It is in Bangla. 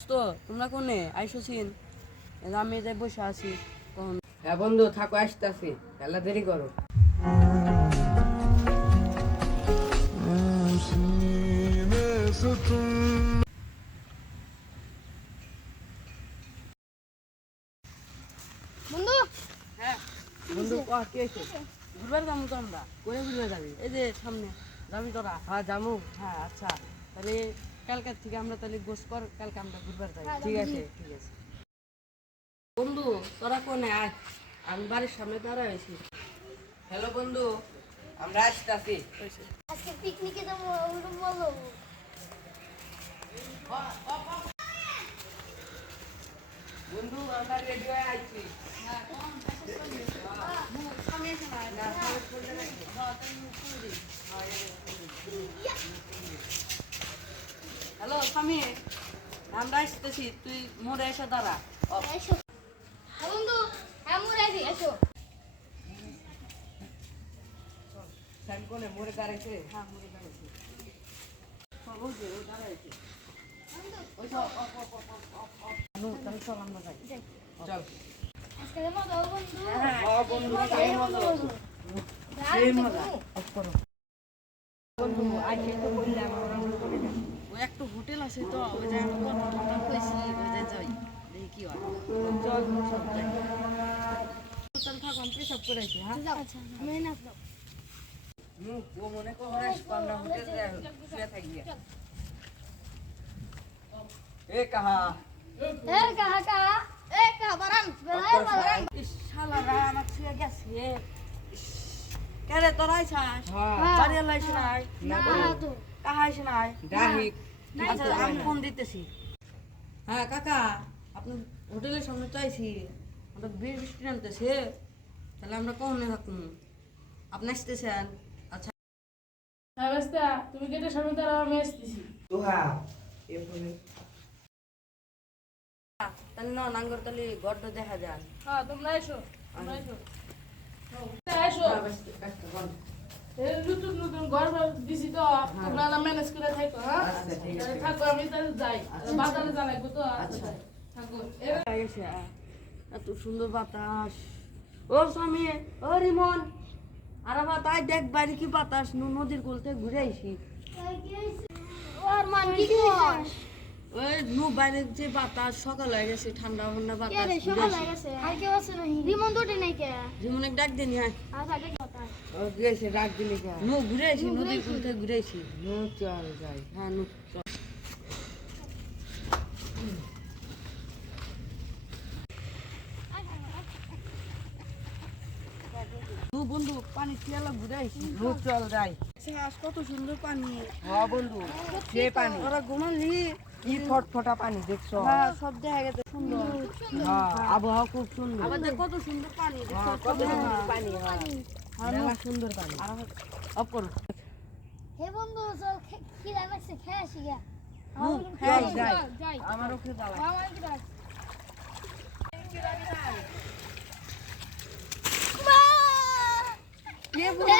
তো তোমরা কোনে আইসোছিন আমি যাই বসে আছি কখন। হ্যাঁ বন্ধু থাকো, আসতেছি, খেলা দেরি করো। বন্ধু হ্যাঁ বন্ধু কে এসে? ঘুরবার যাবো তো আমরা। করে ঘুরে যাবি? এই যে সামনে যাবি তোরা? হ্যাঁ জামু। হ্যাঁ আচ্ছা, তাহলে কালকার থেকে আমরা তাহলে গোস কর, কালকে আমরা ঘুরবার যাই। ঠিক আছে। ঠিক আছে বন্ধু, তোরা কোনে আয়, আমি বাড়ির সামনে দাঁড়ায় আছি। হ্যালো বন্ধু, আমরা আসতেছি। আজকে পিকনিকে যাবো বলো। বন্ধু আমরা রেডি হয়ে আইছি। হ্যালো স্বামী, আমরা আসতেছি, তুই মোড়ে এসে দাঁড়া। এসো হ্যাঁ বন্ধু, হ্যাঁ মোর আছি, এসো। সাইন কোনে মোরে দাঁড়াইছে? হ্যাঁ মোড়ে দাঁড়াইছি। ওই যে ও দাঁড়াইছে। বন্ধু ওই তো তাহলে চল আমরা যাই। চল। আজকে যাবো তো বন্ধু। হ্যাঁ বন্ধু, এই মজা বন্ধু। এই মজা। বন্ধু আজকে তো বললাম আমরা করে যাই। ওই একটা হোটেল আছে তো, ওই যে আমি কথা কইছি, ওই যে যাই, দেখি কি হয়। চল চল যাই। তাহলে থাকো, আমি পেশাব করে আছি। হ্যাঁ আচ্ছা আমি না যাও। ও মনে করে আসবো আমরা হোটেলে শুয়ে থাকি। এ কাহা এ কাহা কাহা, এ কাহা বারান, বারান। ইস, শালারা আমার ছুঁয়ে গেছে। ইস, কেরে তোরা আইছাস? হ্যাঁ বাড়ি এলাইছ নাই? না তো কাহা আইছ নাই? ডাহিক আচ্ছা আমি ফোন দিতেছি। হ্যাঁ কাকা, আপনার হোটেলের সামনে তো আইছি, আমরা বৃষ্টি নামতেছে, তাহলে আমরা কখন থাকুন? আপনি আসতেছেন? আচ্ছা হ্যাঁ বেস্তা, তুমি গেটের সামনে দাঁড়াও, আমি আসতেছি। তুহা এরপরে তাহলে না নাঙ্গর তাহলে গড্ড দেখা যান। হ্যাঁ তোমরা এসো, তোমরা এসো। এসো, এই নতুন নতুন ঘর দিছি তো, তোমরা না ম্যানেজ করে থাকো। হ্যাঁ আচ্ছা, ঠিক আছে। তাহলে থাকো, আমি তাহলে যাই, বাজারে জানাইবো তো। আচ্ছা। থাকো। এসে এত সুন্দর বাতাস। ও স্বামী, ও রিমন, আর বাতাস দেখ, বাইরে কি বাতাস, নদীর কোল থেকে ঘুরে আইছি। ওর মান কি কর? ওই বাইরে যে বাতাস, সকাল হয়ে গেছে, ঠান্ডা ঠান্ডা কে বাতাস রে ঘুরে সকাল আইছি। হয়ে গেছে, আর কেউ আছে নাকি? রিমন তো ওঠে নাই কে? রিমন এক ডাক দেনি, হ্যাঁ আচ্ছা দেখ কথা। ও গেছে রাখ দিলি কে? ঘুরে আইছি, নদীর কোল থেকে ঘুরে আইছি। নো চল যাই। হ্যাঁ চল। বন্ধু পানি খেয়ালা ঘুরে আইছি। নো চল যাই। আজ কত সুন্দর পানি। হ্যাঁ বন্ধু সে পানি, ওরা ঘুমালি, কি ফটফটা পানি দেখছো? হ্যাঁ সব দেখা গেছে সুন্দর। হ্যাঁ আবহাওয়া খুব সুন্দর। আবার দেখ কত সুন্দর পানি, দেখছো? হ্যাঁ, কত সুন্দর পানি, হ্যাঁ হ্যাঁ, মেলা সুন্দর পানি। আর অফ করো। হে বন্ধু চল কি লাগছে খেয়ে আসি গা। যাই যাই, যাই। আমারও খেতে লাগে। আমার কি ডাক? কে বন্ধু